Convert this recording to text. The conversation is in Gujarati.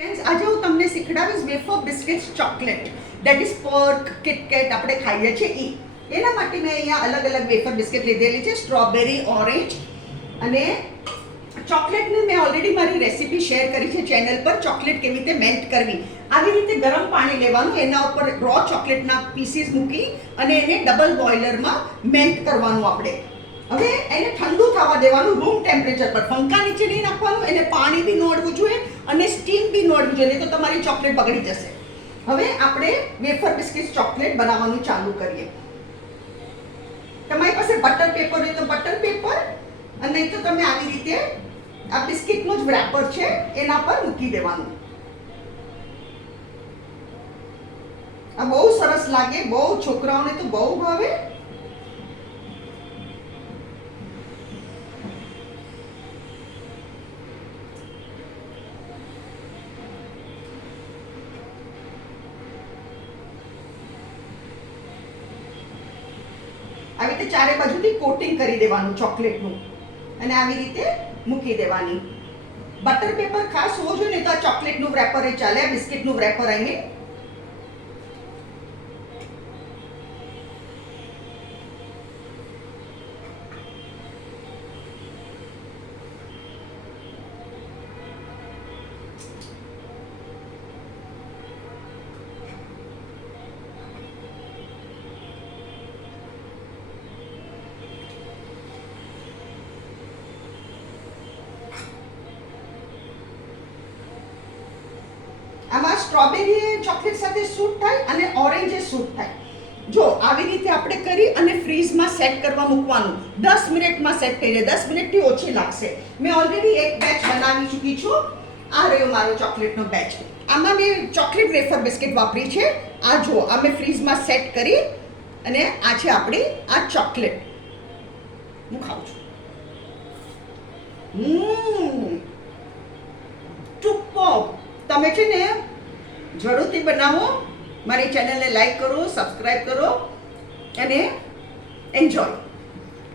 ફ્રેન્ડ્સ, આજે હું તમને શીખડાવીશ wafer biscuits chocolate, that is Perk, KitKat આપણે ખાઈએ છીએ એના માટે મેં અહીંયા અલગ અલગ વેફર બિસ્કિટ લીધેલી છે, સ્ટ્રોબેરી, ઓરેન્જ અને ચોકલેટની મેં ઓલરેડી મારી રેસીપી શેર કરી છે ચેનલ પર. ચોકલેટ કેવી રીતે મેલ્ટ કરવી, આવી રીતે ગરમ પાણી લેવાનું, એના ઉપર રો ચોકલેટના પીસીસ મૂકી અને એને ડબલ બોઇલરમાં મેલ્ટ કરવાનું. આપણે હવે એને ઠંડુ થવા દેવાનું રૂમ ટેમ્પરેચર પર, પંખા નીચે નહીં નાખવાનું, એને પાણી બી નોડવું જોઈએ અને સ્ટીમ બી નોડવું જોઈએ, નહીં તો તમારી ચોકલેટ બગડી જશે. હવે આપણે વેફર બિસ્કિટ ચોકલેટ બનાવવાનું ચાલુ કરીએ. તમારી પાસે બટર પેપર હોય તો બટર પેપર, અને નહીં તો તમે આવી રીતે આ બિસ્કિટનું જ રેપર છે એના પર મૂકી દેવાનું. આ બહુ સરસ લાગે, બહુ છોકરાઓને તો બહુ ભાવે. આવી રીતે ચારે બાજુથી કોટિંગ કરી દેવાનું ચોકલેટનું અને આવી રીતે મૂકી દેવાની. બટર પેપર ખાસ હોવો જોઈએ, નહીં તો આ ચોકલેટનું રેપર એ ચાલે, આ બિસ્કિટનું રેપર આઈ આમાં સ્ટ્રોબેરી ચોકલેટ સાથે સૂટ થાય અને ઓરેન્જ સૂટ થાય. જો આવી રીતે આપણે કરી અને ફ્રીઝમાં સેટ કરવા મૂકવાનું. 10 મિનિટમાં સેટ થઈ જાય, 10 મિનિટથી ઓછી લાગશે. મેં ઓલરેડી એક બેચ બનાવી ચૂકી છું. આ રહ્યો મારો ચોકલેટનો બેચ. આમાં મેં ચોકલેટ વેફર બિસ્કિટ વાપરી છે. આ જુઓ, આ મેં ફ્રીઝમાં સેટ કરી અને આ છે આપણી આ ચોકલેટ. હું ખાઉં છું. સુપર. તમે છે ને જરૂરથી બનાવો, મારી ચેનલને લાઈક કરો, સબસ્ક્રાઈબ કરો અને એન્જોય.